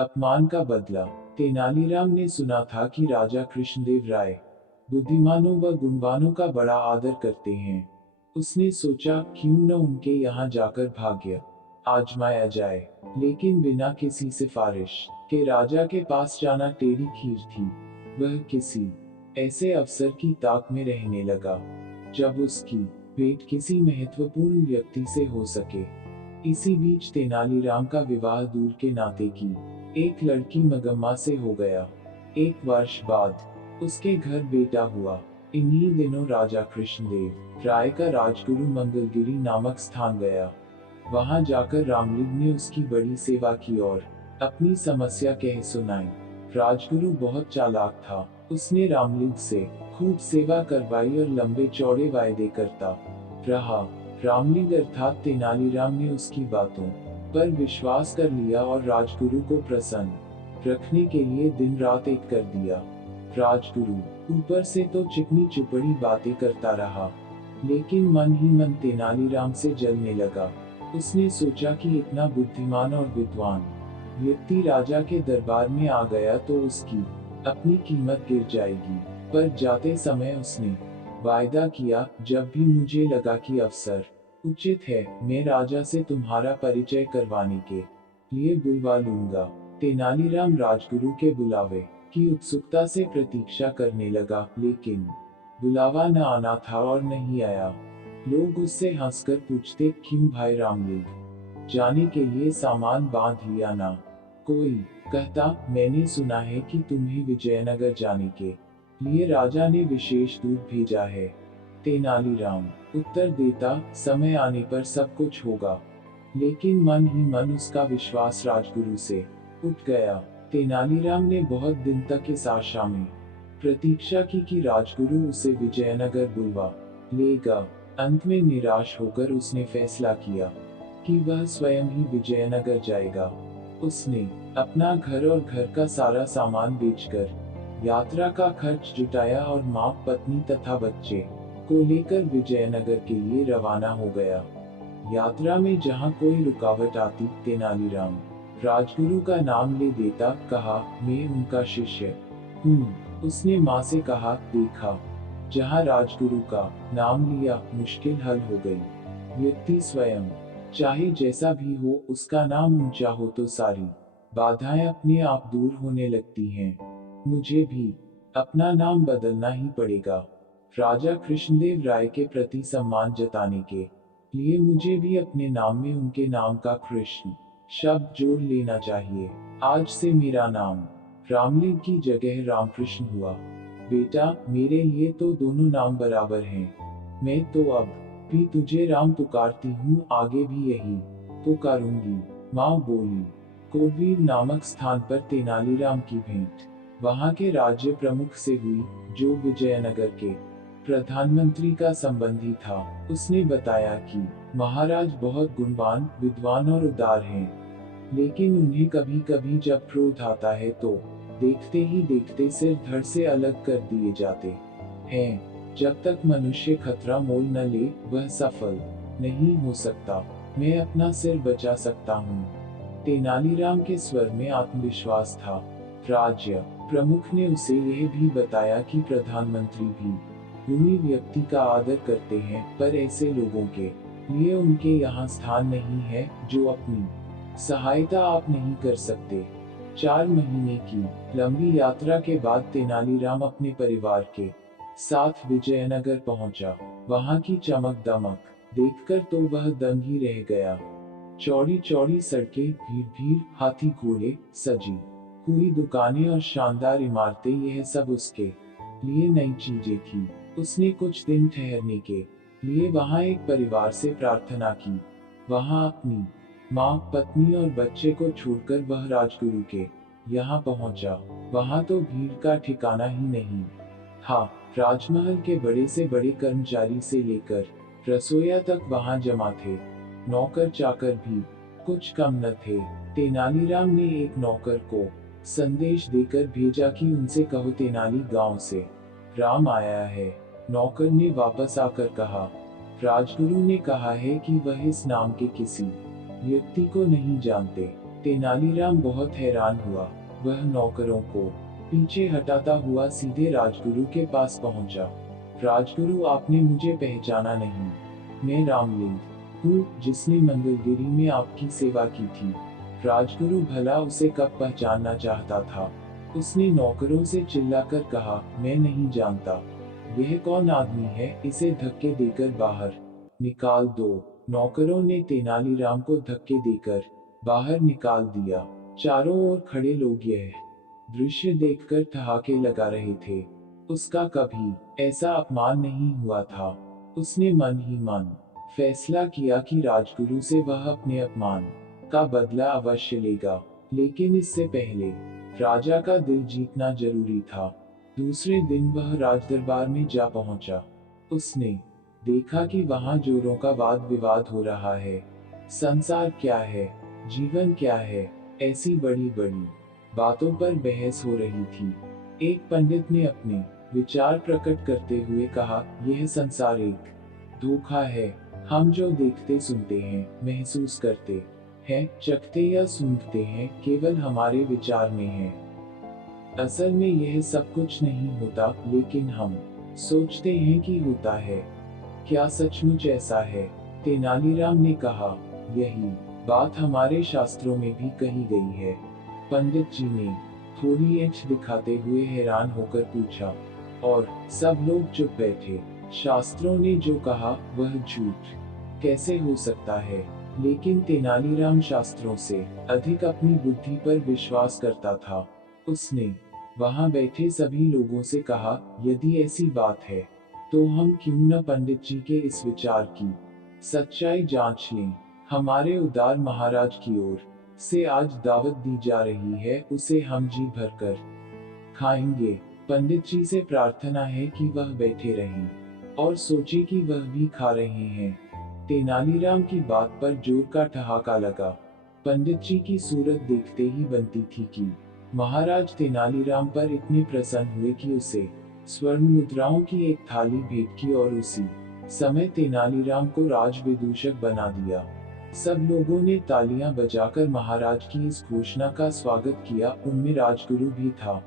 अपमान का बदला। तेनालीराम ने सुना था कि राजा कृष्णदेव राय बुद्धिमानों व गुणवानों का बड़ा आदर करते हैं। उसने सोचा क्यों न उनके यहाँ जाकर भाग्य आजमाया जाए। लेकिन बिना किसी सिफारिश के राजा के पास जाना टेढ़ी खीर थी। वह किसी ऐसे अफसर की ताक में रहने लगा जब उसकी भेंट किसी महत्वपूर्ण व्यक्ति से हो सके। इसी बीच तेनालीराम का विवाह दूर के नाते की एक लड़की मगम्मा से हो गया। एक वर्ष बाद उसके घर बेटा हुआ। इन्हीं दिनों राजा कृष्णदेव राय का राजगुरु मंगलगिरी नामक स्थान गया। वहां जाकर रामलिंग ने उसकी बड़ी सेवा की और अपनी समस्या कह सुनाई। राजगुरु बहुत चालाक था। उसने रामलिंग से खूब सेवा करवाई और लंबे चौड़े वायदे करता रहा। रामलिंग अर्थात तेनालीराम ने उसकी बातों पर विश्वास कर लिया और राजगुरु को प्रसन्न रखने के लिए दिन रात एक कर दिया। राजगुरु ऊपर से तो चिकनी चुपड़ी बातें करता रहा, लेकिन मन ही मन तेनालीराम से जलने लगा। उसने सोचा कि इतना बुद्धिमान और विद्वान व्यक्ति राजा के दरबार में आ गया तो उसकी अपनी कीमत गिर जाएगी। पर जाते समय उसने वायदा किया, जब भी मुझे लगा कि अवसर उचित है, मैं राजा से तुम्हारा परिचय करवाने के लिए बुलवा लूंगा। तेनालीराम राजगुरु के बुलावे की उत्सुकता से प्रतीक्षा करने लगा, लेकिन बुलावा न आना था और नहीं आया। लोग उससे हंसकर पूछते, क्यों भाई रामलिंग, जाने के लिए सामान बांध लिया ना? कोई कहता, मैंने सुना है कि तुम्हें विजयनगर जाने के लिए राजा ने विशेष दूत भेजा है। तेनालीराम उत्तर देता, समय आने पर सब कुछ होगा। लेकिन मन ही मन उसका विश्वास राजगुरु से उठ गया। तेनालीराम ने बहुत दिन तक इस आशा में प्रतीक्षा की कि राजगुरु उसे विजयनगर बुलवा लेगा। अंत में निराश होकर उसने फैसला किया कि वह स्वयं ही विजयनगर जाएगा। उसने अपना घर और घर का सारा सामान बेचकर यात्रा का खर्च जुटाया और मां, पत्नी तथा बच्चे को लेकर विजयनगर के लिए रवाना हो गया। यात्रा में जहां कोई रुकावट आती, तेनालीराम राजगुरु का नाम ले देता। कहा, मैं उनका शिष्य हूँ। उसने माँ से कहा, देखा, जहाँ राजगुरु का नाम लिया मुश्किल हल हो गई। व्यक्ति स्वयं चाहे जैसा भी हो, उसका नाम ऊंचा हो तो सारी बाधाएं अपने आप दूर होने लगती हैं। मुझे भी अपना नाम बदलना ही पड़ेगा। राजा कृष्णदेव राय के प्रति सम्मान जताने के लिए मुझे भी अपने नाम में उनके नाम का कृष्ण शब्द जोड़ लेना चाहिए। आज से मेरा नाम रामलिंग की जगह रामकृष्ण हुआ। बेटा, मेरे लिए तो दोनों नाम बराबर हैं। मैं तो अब भी तुझे राम पुकारती हूँ, आगे भी यही पुकारूंगी। माँ बोली। कोडवीर नामक स्थान पर तेनालीराम की भेंट वहां के राज्य प्रमुख से हुई, जो विजयनगर के प्रधानमंत्री का संबंधी था। उसने बताया कि महाराज बहुत गुणवान, विद्वान और उदार हैं, लेकिन उन्हें कभी कभी जब क्रोध आता है तो देखते ही देखते सिर धड़ से अलग कर दिए जाते हैं। जब तक मनुष्य खतरा मोल न ले, वह सफल नहीं हो सकता। मैं अपना सिर बचा सकता हूँ। तेनालीराम के स्वर में आत्मविश्वास था। राज्य प्रमुख ने उसे यह भी बताया कि प्रधानमंत्री भी गुणी व्यक्ति का आदर करते हैं, पर ऐसे लोगों के लिए उनके यहाँ स्थान नहीं है जो अपनी सहायता आप नहीं कर सकते। 4 महीने की लंबी यात्रा के बाद तेनालीराम अपने परिवार के साथ विजयनगर पहुंचा। वहां की चमक दमक देखकर तो वह दंग ही रह गया। चौड़ी चौड़ी सड़कें, भीड़ भीड़, हाथी घोड़े, सजी हुई दुकानें और शानदार इमारतें, यह सब उसके लिए नई चीजें थी। उसने कुछ दिन ठहरने के लिए वहां एक परिवार से प्रार्थना की। वहां अपनी माँ, पत्नी और बच्चे को छोड़कर वह राजगुरु के यहाँ पहुंचा। वहां तो भीड़ का ठिकाना ही नहीं था। राजमहल के बड़े से बड़े कर्मचारी से लेकर रसोइया तक वहां जमा थे। नौकर चाकर भी कुछ कम न थे। तेनालीराम ने एक नौकर को संदेश देकर भेजा कि उनसे कहो तेनाली गांव से राम आया है। नौकर ने वापस आकर कहा, राजगुरु ने कहा है कि वह इस नाम के किसी व्यक्ति को नहीं जानते। तेनालीराम बहुत हैरान हुआ। वह नौकरों को पीछे हटाता हुआ सीधे राजगुरु के पास पहुंचा। राजगुरु, आपने मुझे पहचाना नहीं। मैं रामलिंग हूँ, जिसने मंगलगिरी में आपकी सेवा की थी। राजगुरु भला उसे कब पहचानना चाहता था। उसने नौकरों से चिल्लाकर कहा, मैं नहीं जानता। यह कौन आदमी है, इसे धक्के देकर बाहर निकाल दो। नौकरों ने तेनालीराम को धक्के देकर बाहर निकाल दिया। चारों ओर खड़े लोग यह दृश्य देखकर ठहाके लगा रहे थे। उसका कभी ऐसा अपमान नहीं हुआ था। उसने मन ही मन फैसला किया कि राजगुरु से वह अपने अपमान का बदला अवश्य लेगा, लेकिन इससे पहले राजा का दिल जीतना जरूरी था। दूसरे दिन वह राजदरबार में जा पहुंचा। उसने देखा कि वहां जोरों का वाद विवाद हो रहा है। संसार क्या है, जीवन क्या है, ऐसी बड़ी बड़ी बातों पर बहस हो रही थी। एक पंडित ने अपने विचार प्रकट करते हुए कहा, यह संसार एक धोखा है। हम जो देखते सुनते हैं, महसूस करते हैं, चखते या सूंघते हैं, केवल हमारे विचार में है। असल में यह सब कुछ नहीं होता, लेकिन हम सोचते हैं कि होता है। क्या सचमुच ऐसा है? तेनालीराम ने कहा, यही बात हमारे शास्त्रों में भी कही गई है। पंडित जी ने थोड़ी ऐंठ दिखाते हुए हैरान होकर पूछा, और सब लोग चुप बैठे। शास्त्रों ने जो कहा वह झूठ कैसे हो सकता है? लेकिन तेनालीराम शास्त्रों से अधिक अपनी बुद्धि पर विश्वास करता था। उसने वहां बैठे सभी लोगों से कहा, यदि ऐसी बात है तो हम क्यों न पंडित जी के इस विचार की सच्चाई जांच लें। हमारे उदार महाराज की ओर से आज दावत दी जा रही है, उसे हम जी भरकर खाएंगे। पंडित जी से प्रार्थना है कि वह बैठे रहें और सोचे कि वह भी खा रहे हैं। तेनालीराम की बात पर जोर का ठहाका लगा। पंडित जी की सूरत देखते ही बनती थी कि महाराज तेनालीराम पर इतने प्रसन्न हुए कि उसे स्वर्ण मुद्राओं की एक थाली भेंट की और उसी समय तेनालीराम को राजविदूषक बना दिया। सब लोगों ने तालियां बजाकर महाराज की इस घोषणा का स्वागत किया। उनमें राजगुरु भी था।